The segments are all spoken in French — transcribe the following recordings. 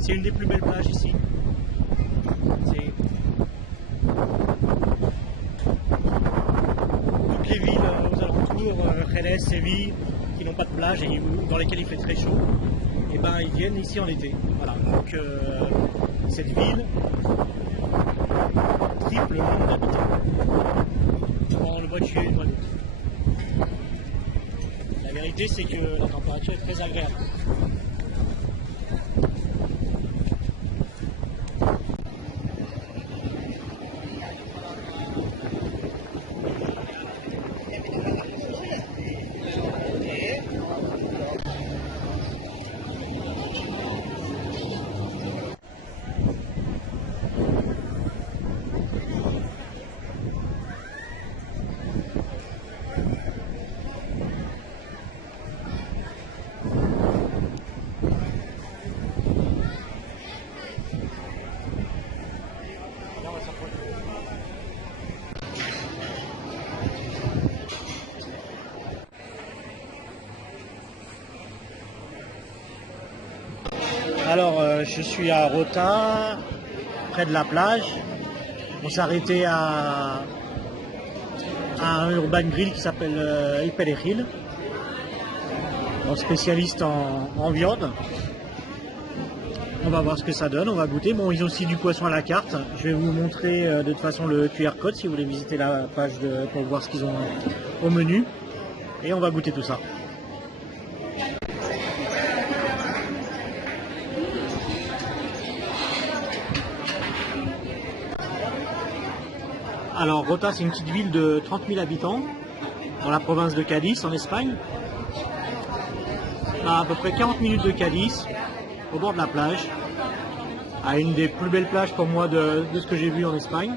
C'est une des plus belles plages ici. Toutes les villes aux alentours, Jerez, Séville, qui n'ont pas de plage et dans lesquelles il fait très chaud, et ben ils viennent ici en été. Voilà. Donc cette ville triple le nombre d'habitants dans le mois de juillet et le mois d'août. La vérité, c'est que la température est très agréable. Alors, je suis à Rota, près de la plage. On s'est arrêté à un urban grill qui s'appelle El Perejil, donc spécialiste en viande. On va voir ce que ça donne, on va goûter. Bon, ils ont aussi du poisson à la carte. Je vais vous montrer de toute façon le QR code si vous voulez visiter la page pour voir ce qu'ils ont au menu. Et on va goûter tout ça. Alors Rota, c'est une petite ville de 30 000 habitants dans la province de Cadiz en Espagne. À peu près 40 minutes de Cadiz, au bord de la plage, à une des plus belles plages pour moi de ce que j'ai vu en Espagne.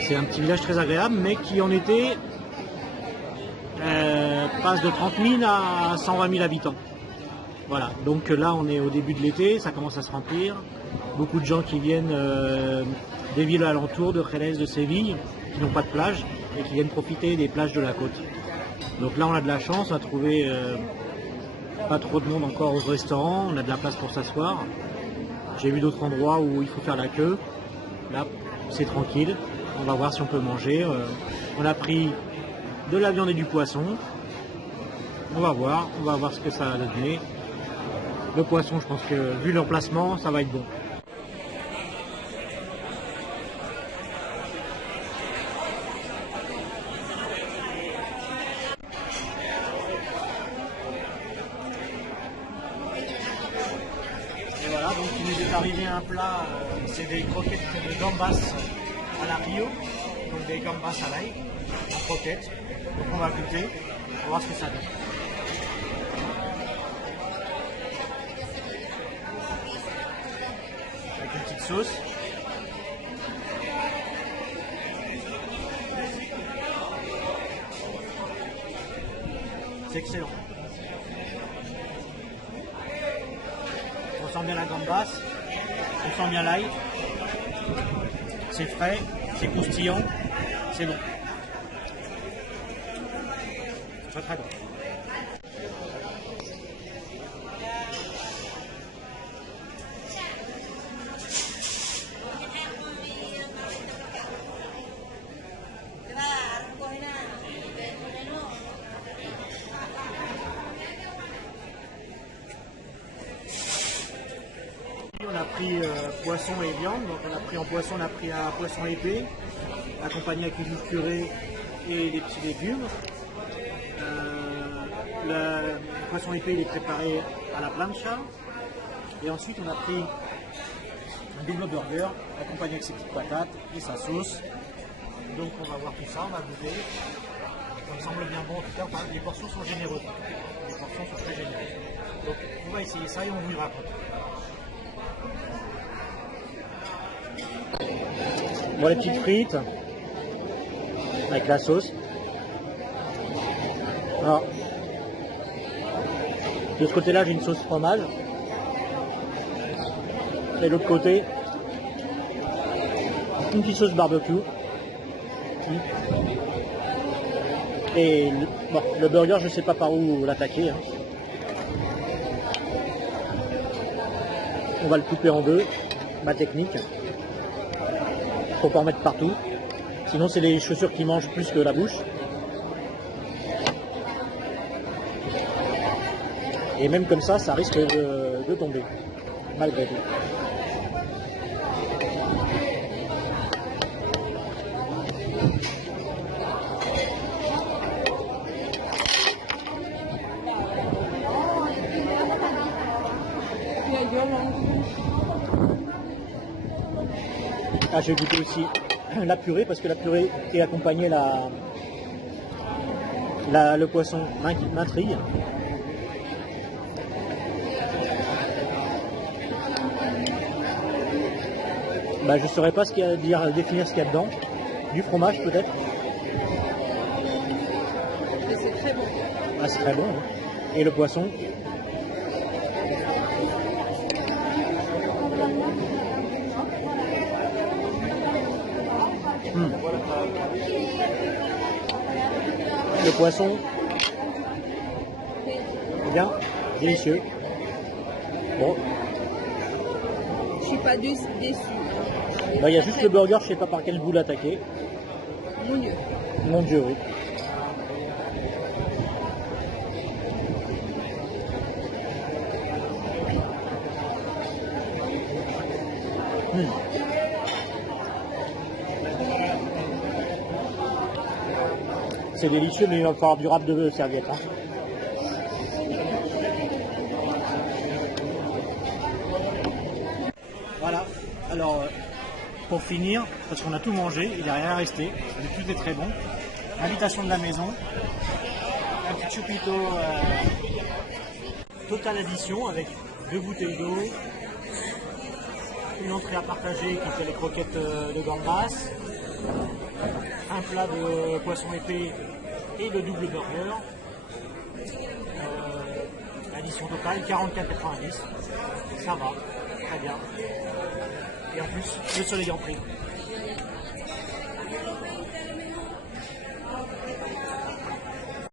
C'est un petit village très agréable, mais qui en été passe de 30 000 à 120 000 habitants. Voilà, donc là on est au début de l'été, ça commence à se remplir. Beaucoup de gens qui viennent des villes alentours, de Jerez, de Séville, qui n'ont pas de plage et qui viennent profiter des plages de la côte. Donc là on a de la chance, on a trouvé pas trop de monde encore au restaurant, on a de la place pour s'asseoir. J'ai vu d'autres endroits où il faut faire la queue. Là c'est tranquille. On va voir si on peut manger. On a pris de la viande et du poisson. On va voir ce que ça va donner. Le poisson, je pense que vu l'emplacement, ça va être bon. Et voilà, donc il nous est arrivé un plat, c'est des croquettes de gambas à la Rio, donc des gambas à l'ail, en croquettes. Donc on va goûter, on va voir ce que ça donne. Avec une petite sauce. C'est excellent. On sent bien la gambas, on sent bien l'ail. C'est frais, c'est croustillant, c'est bon. Très très bon. On a pris poisson et viande, donc on a pris en poisson, on a pris un poisson épais, accompagné avec une purée et des petits légumes. Le poisson épais il est préparé à la plancha. Et ensuite on a pris un bilbo burger, accompagné avec ses petites patates et sa sauce. Donc on va voir tout ça, on va goûter. Ça me semble bien bon en tout cas, enfin, les portions sont généreuses. Les portions sont très généreuses. Donc on va essayer ça et on vous le raconte. Bon, les petites frites avec la sauce. Alors, de ce côté-là, j'ai une sauce fromage. Et de l'autre côté, une petite sauce barbecue. Et le burger, je ne sais pas par où l'attaquer. Hein. On va le couper en deux, ma technique. Faut pas en mettre partout, sinon c'est les chaussures qui mangent plus que la bouche. Et même comme ça risque de tomber, malgré tout. Ah, je vais goûter aussi la purée parce que la purée qui accompagnait le poisson m'intrigue. Bah, je ne saurais pas définir ce qu'il y a dedans. Du fromage peut-être. Mais c'est très bon. Ah, c'est très bon. Hein. Et le poisson. Le poisson, bien, délicieux. Bon. Je suis pas déçue. Bah, il y a juste le burger, je sais pas par quel bout l'attaquer. Mon Dieu. Mon Dieu, oui. C'est délicieux, mais il va falloir du râpe de serviette. Hein. Voilà, alors pour finir, parce qu'on a tout mangé, il n'y a rien resté, tout est très bon. Invitation de la maison, un petit chupito Total Addition avec 2 bouteilles d'eau, une entrée à partager qui fait les croquettes de gambas, un plat de poisson épais et le double burger. Addition totale 44,90. Ça va, très bien. Et en plus, le soleil en prix.